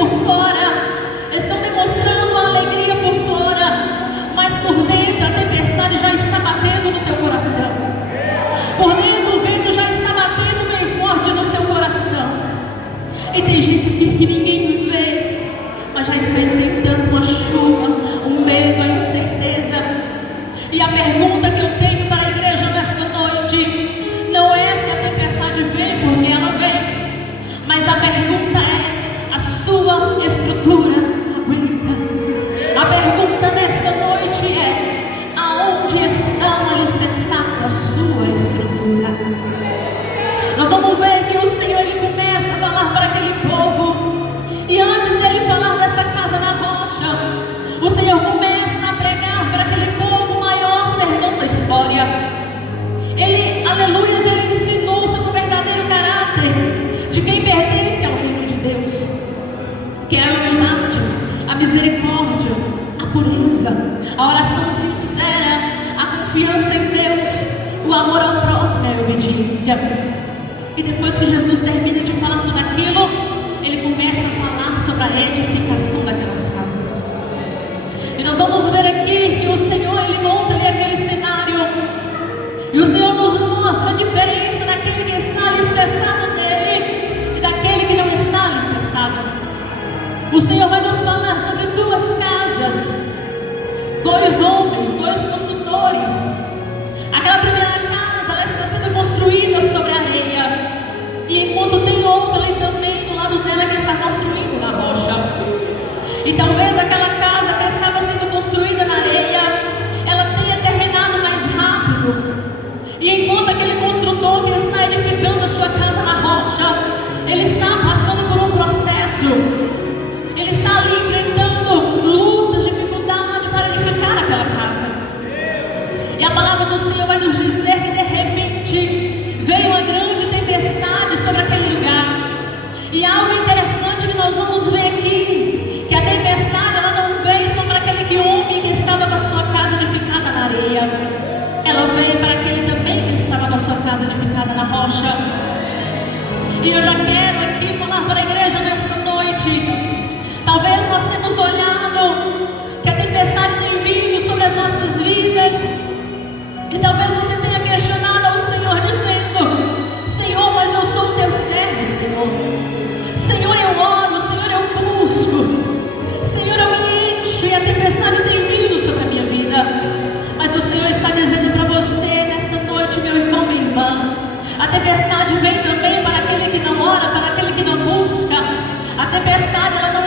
por fora, estão demonstrando a alegria por fora, mas por dentro a tempestade já está batendo no teu coração. Por dentro o vento já está batendo bem forte no seu coração. E tem gente aqui que ninguém vê, mas já está enfrentando uma chuva, um medo, a incerteza. E a pergunta que eu tenho para a igreja nesta noite não é se a tempestade vem, porque ela vem, mas a pergunta é: a sua estrutura aguenta? A pergunta nesta noite é: aonde está alicerçada a sua estrutura? Nós vamos ver que o Senhor, Ele começa a falar para aquele povo, e antes dele falar dessa casa na rocha, o Senhor começa a pregar para aquele povo o maior sermão da história. Ele, aleluias, ele ensinou sobre o verdadeiro caráter de quem pertence ao reino de Deus, que é a humildade, a misericórdia, a pureza, a oração sincera, a confiança em Deus, o amor ao próximo e a obediência. E depois que Jesus termina de falar tudo aquilo, ele começa a falar sobre a edificação daquelas casas. E nós vamos ver aqui que o Senhor, ele monta ali aquele cenário, e o Senhor nos mostra a diferença daquele que está alicerçado nele e daquele que não está alicerçado. O Senhor vai nos falar sobre duas casas, dois homens, dois construtores. Aquela primeira casa, ela está sendo construída sobre a areia, e enquanto tem outra ali também do lado dela que está construindo na rocha. E talvez aquela casa que estava sendo construída na areia, ela tenha terminado mais rápido. E enquanto aquele construtor que está edificando a sua casa na rocha, ele está passando por um processo, ele está ali enfrentando lutas, dificuldade para edificar aquela casa. E a palavra do Senhor vai nos dizer que de repente veio uma grande tempestade sobre aquele lugar. E algo interessante que nós vamos ver aqui, que a tempestade ela não veio só para aquele homem que estava com a sua casa edificada na areia, ela veio para aquele também que estava com a sua casa edificada na rocha. E eu já quero aqui falar para a igreja nesta noite, talvez nós tenhamos olhado que a tempestade tem vindo sobre as nossas vidas, e talvez você tenha questionado ao Senhor dizendo: Senhor, mas eu sou o teu servo, Senhor. Senhor, eu oro, Senhor, eu busco, Senhor, eu me encho, e a tempestade tem vindo sobre a minha vida. Mas o Senhor está dizendo para você nesta noite, meu irmão, minha irmã, a tempestade vem também para aquele que não ora, para aquele que não busca. A tempestade ela não